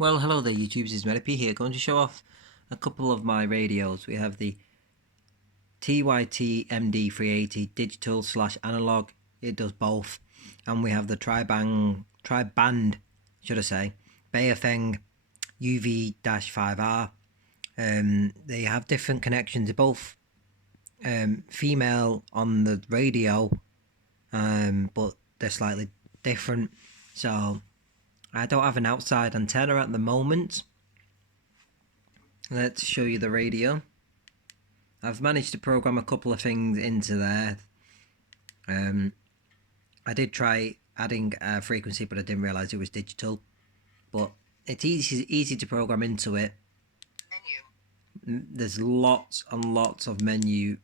Well, hello there YouTubers, it's Medipe here, going to show off a couple of my radios. We have the TYT MD380 digital / analog, it does both, and we have the tri-band, should I say, Baofeng UV-5R. They have different connections, they're both female on the radio, but they're slightly different, so I don't have an outside antenna at the moment. Let's show you the radio. I've managed to program a couple of things into there. I did try adding a frequency, but I didn't realise it was digital. But it's easy to program into it. Menu. There's lots and lots of menu.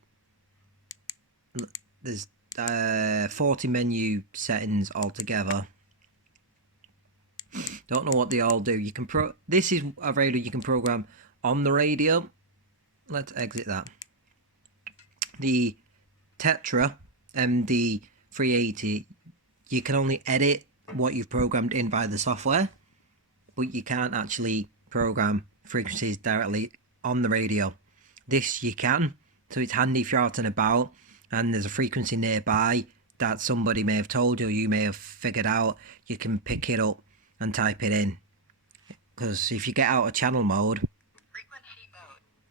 There's 40 menu settings altogether. Don't know what they all do. You can this is a radio you can program on the radio. Let's exit that. The Tetra MD380, you can only edit what you've programmed in by the software, but you can't actually program frequencies directly on the radio. This you can, so it's handy if you're out and about and there's a frequency nearby that somebody may have told you or you may have figured out. You can pick it up and type it in, because if you get out of channel mode,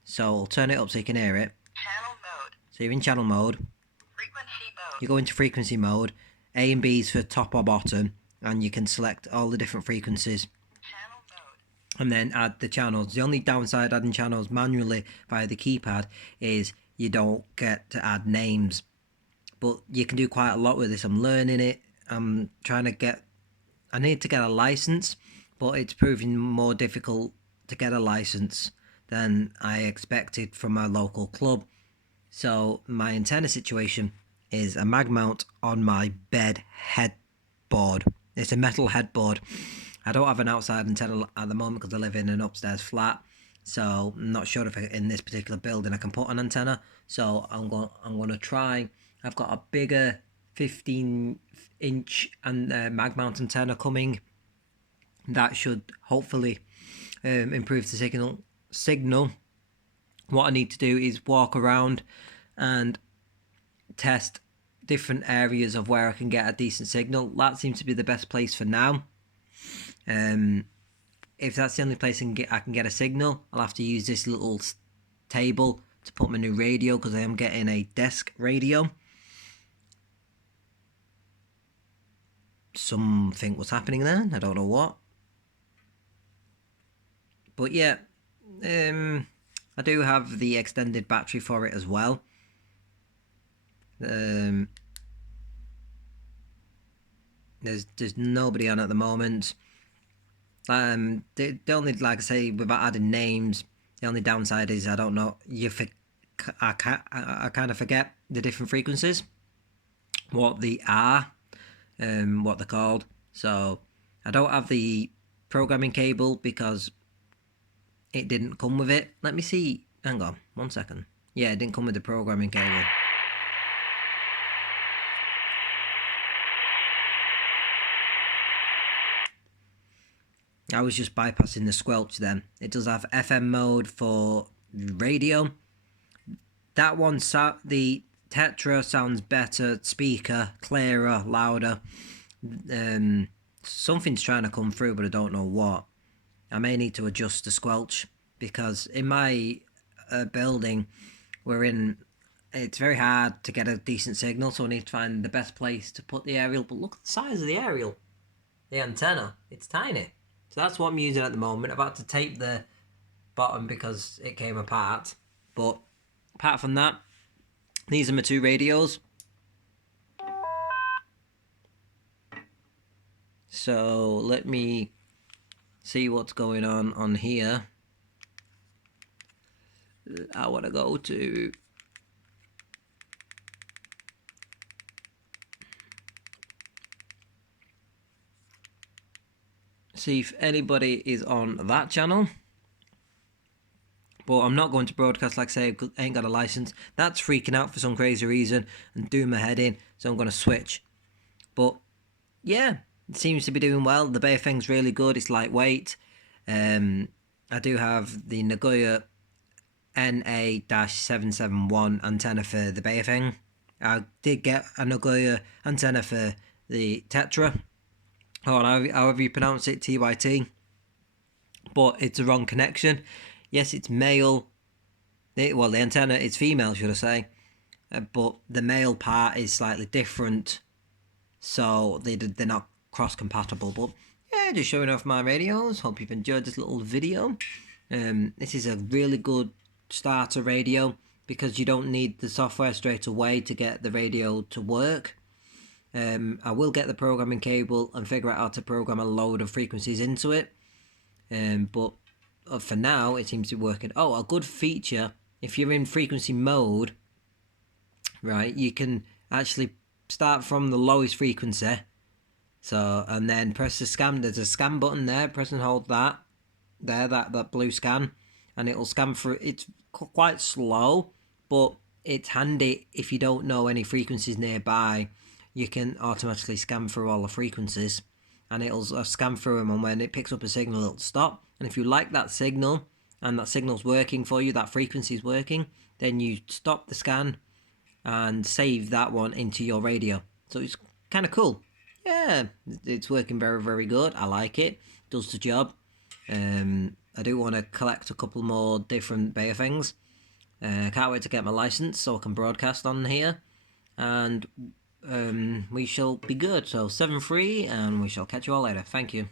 so I'll turn it up so you can hear it. Channel mode. So you're in channel mode. Frequency mode. You go into frequency mode. A and B is for top or bottom, and you can select all the different frequencies. Channel mode. And then add the channels. The only downside adding channels manually via the keypad is you don't get to add names, but you can do quite a lot with this. I'm learning it. I'm trying to get. I need to get a license, but it's proving more difficult to get a license than I expected from my local club. So my antenna situation is a mag mount on my bed headboard. It's a metal headboard. I don't have an outside antenna at the moment because I live in an upstairs flat, so I'm not sure if in this particular building I can put an antenna. So I'm going to try. I've got a bigger 15-inch and mag mount antenna coming. That should hopefully improve the signal. What I need to do is walk around and test different areas of where I can get a decent signal. That seems to be the best place for now. If that's the only place I can get a signal, I'll have to use this little table to put my new radio, because I am getting a desk radio. Something was happening there, I don't know what. But yeah, I do have the extended battery for it as well. There's nobody on at the moment. The only, like I say, without adding names, the only downside is I don't know. I kind of forget the different frequencies, what they are, what they're called. So I don't have the programming cable because it didn't come with it. Let me see. Hang on, 1 second. Yeah, it didn't come with the programming cable. I was just bypassing the squelch then. It does have FM mode for radio. That one, the Tetra sounds better, speaker, clearer, louder. Something's trying to come through, but I don't know what. I may need to adjust the squelch, because in my building it's very hard to get a decent signal, so I need to find the best place to put the aerial. But look at the size of the aerial. The antenna, it's tiny. So that's what I'm using at the moment. I've had to tape the bottom because it came apart. But apart from that, these are my two radios. So let me see what's going on here. I want to go to see if anybody is on that channel. But I'm not going to broadcast, like I say, because I ain't got a license. That's freaking out for some crazy reason and doing my head in, so I'm going to switch. But yeah, it seems to be doing well. The Baofeng's really good. It's lightweight. I do have the Nagoya NA-771 antenna for the Baofeng. I did get a Nagoya antenna for the Tetra, or however you pronounce it, TYT, but it's a wrong connection. Yes, it's male. The antenna is female, should I say, but the male part is slightly different, so they're not cross-compatible. But yeah, just showing off my radios. Hope you've enjoyed this little video. This is a really good starter radio because you don't need the software straight away to get the radio to work. I will get the programming cable and figure out how to program a load of frequencies into it. But for now, it seems to be working. Oh, a good feature, if you're in frequency mode, right, you can actually start from the lowest frequency. So, and then press the scan. There's a scan button there. Press and hold that. There, that blue scan. And it'll scan through. It's quite slow, but it's handy if you don't know any frequencies nearby. You can automatically scan through all the frequencies. And it'll scan through them, and when it picks up a signal, it'll stop. And if you like that signal, and that signal's working for you, that frequency's working, then you stop the scan and save that one into your radio. So it's kind of cool. Yeah, it's working very, very good. I like it. Does the job. I do want to collect a couple more different Baofengs. Can't wait to get my license so I can broadcast on here. And we shall be good. So 7-3, and we shall catch you all later. Thank you.